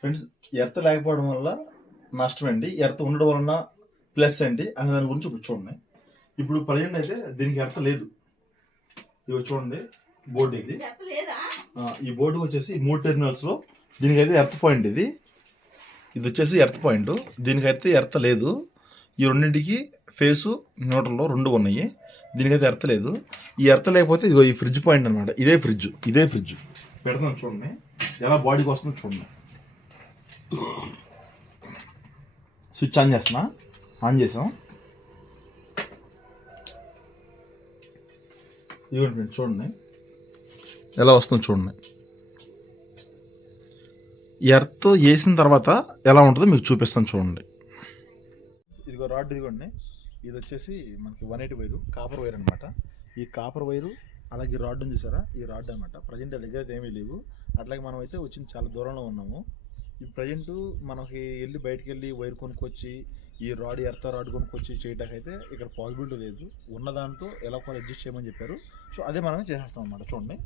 Friends, earth లేకపోవడం వల్ల నష్టం ఏంటి, ఎర్త్ ఉండడం వలన ప్లస్ ఏంటి అని దాని గురించి ఇప్పుడు చూడండి. ఇప్పుడు ప్రజెంట్ అయితే దీనికి ఎర్త్ లేదు. ఇవి చూడండి, బోర్డు ఇది. ఈ బోర్డు వచ్చేసి 3 టెర్మినల్స్ లో దీనికైతే ఎర్త్ పాయింట్ ఇది వచ్చేసి ఎర్త్ పాయింట్. దీనికైతే ఎర్త్ లేదు. ఈ రెండింటికి ఫేసు న్యూట్రల్లో 2 ఉన్నాయి. దీనికైతే ఎర్త్ లేదు. ఈ ఎర్త్ లేకపోతే ఇదిగో ఈ ఫ్రిడ్జ్ పాయింట్ అనమాట. ఇదే ఫ్రిడ్జ్ పెడతాను చూడండి, ఎలా బాడీకి వస్తుందో చూడండి. స్విచ్ ఆన్ చేస్తున్నా, ఆన్ చేసాం. ఇవ్వండి ఫ్రెండ్స్, చూడండి ఎలా వస్తుందో చూడండి. ఎర్త్ వేసిన తర్వాత ఎలా ఉంటుందో మీకు చూపిస్తాను చూడండి. ఇదిగో రాడ్, ఇదిగోండి. ఇది వచ్చేసి మనకి 180 వైరు, కాపర్ వైర్ అనమాట. ఈ కాపర్ వైరు అలాగే రాడ్ ఉంది చూసారా, ఈ రాడ్ అనమాట. ప్రజెంట్ దగ్గర అయితే ఏమీ లేవు. అట్లాగే మనం అయితే వచ్చి చాలా దూరంలో ఉన్నాము. ఈ ప్రజెంట్ మనకి బయటికి వెళ్ళి వైర్ కొనుక్కొచ్చి ఈ రాడ్ ఎర్త్ రాడ్ కొనుక్కొచ్చి చేయడానికి అయితే ఇక్కడ పాసిబిలిటీ లేదు. ఉన్నదాంతో ఎలా కూడా అడ్జస్ట్ చేయమని చెప్పారు. సో అదే మనం చేసేస్తాం అన్నమాట. చూడండి,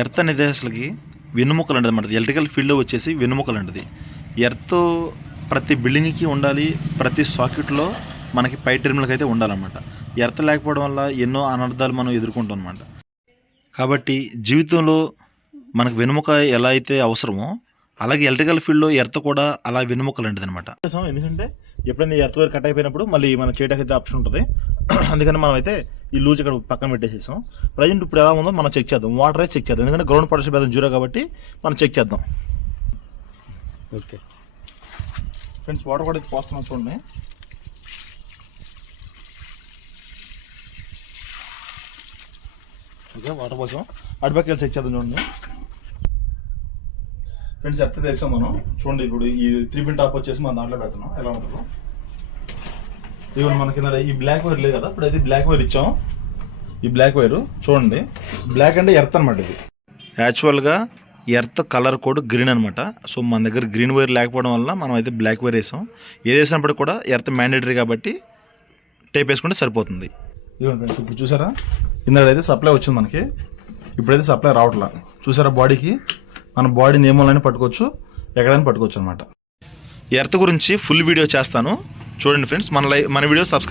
ఎర్త్ అనేది అసలుకి వెన్నుముకలు అంటది అన్నమాట. ఎలక్ట్రికల్ ఫీల్డ్లో వచ్చేసి వెన్నుముకలు అంటది. ఎర్త్ ప్రతి బిల్డింగ్కి ఉండాలి, ప్రతి సాకెట్లో మనకి పై టెర్మినల్కి అయితే ఉండాలన్నమాట. ఎర్త్ లేకపోవడం వల్ల ఎన్నో అనర్థాలు మనం ఎదుర్కొంటాం అన్నమాట. కాబట్టి జీవితంలో మనకు వెన్నుముక ఎలా అయితే అవసరమో అలాగే ఎలక్ట్రికల్ ఫీల్డ్లో ఎర్త్ కూడా అలా వెన్నుముకలు అంటది అనమాట. ఎందుకంటే ఎప్పుడైనా ఎర్త్ వైర్ కట్ అయిపోయినప్పుడు మళ్ళీ మనం చేయడానికి అయితే ఆప్షన్ ఉంటుంది. అందుకని మనం అయితే ఈ లూజ్ ఇక్కడ పక్కన పెట్టేసేసాం. ప్రజెంట్ ఇప్పుడు ఎలా ఉందో మనం చెక్ చేద్దాం. వాటర్ అయితే చెక్ చేద్దాం, ఎందుకంటే గ్రౌండ్ పొటెన్షియల్ భేదం 0 కాబట్టి మనం చెక్ చేద్దాం. ఓకే ఫ్రెండ్స్, వాటర్ కూడా అయితే పోస్తున్నాం చూడండి. Okay, water పోసాం. అటుపక్కకి వెళ్ళి చెక్ చేద్దాం చూడండి. ఫ్రెండ్స్, ఎర్త్ వేసాం మనం. చూడండి, ఇప్పుడు ఈ 3 పిన్ టాప్ వచ్చేసి మనం దాంట్లో పెడుతున్నాం. ఎలా ఉంటుందో ఇవన్నీ మనకి ఈ బ్లాక్ వైర్ లేదు కదా, ఇప్పుడు అయితే బ్లాక్ వైర్ ఇచ్చాం. ఈ బ్లాక్ వైర్ చూడండి, బ్లాక్ అంటే ఎర్త్ అనమాట. ఇది యాక్చువల్గా ఎర్త్ కలర్ కోడ్ గ్రీన్ అనమాట. సో మన దగ్గర గ్రీన్ వైర్ లేకపోవడం వల్ల మనం అయితే బ్లాక్ వైర్ వేసాం. ఏది వేసినప్పుడు కూడా ఎర్త్ మ్యాండేటరీ కాబట్టి టేప్ వేసుకుంటే సరిపోతుంది. ఇవ్వండి ఫ్రెండ్స్, ఇప్పుడు చూసారా, ఇందాకైతే సప్లై వచ్చింది మనకి. ఇప్పుడైతే సప్లై రావట్లా. చూసారా, బాడీకి మన బాడీ నియమాలన్నీ పట్టుకోవచ్చు, ఎక్కడైనా పట్టుకోవచ్చు అనమాట. ఎర్త్ గురించి ఫుల్ వీడియో చేస్తాను చూడండి ఫ్రెండ్స్. మన వీడియో సబ్స్క్రైబ్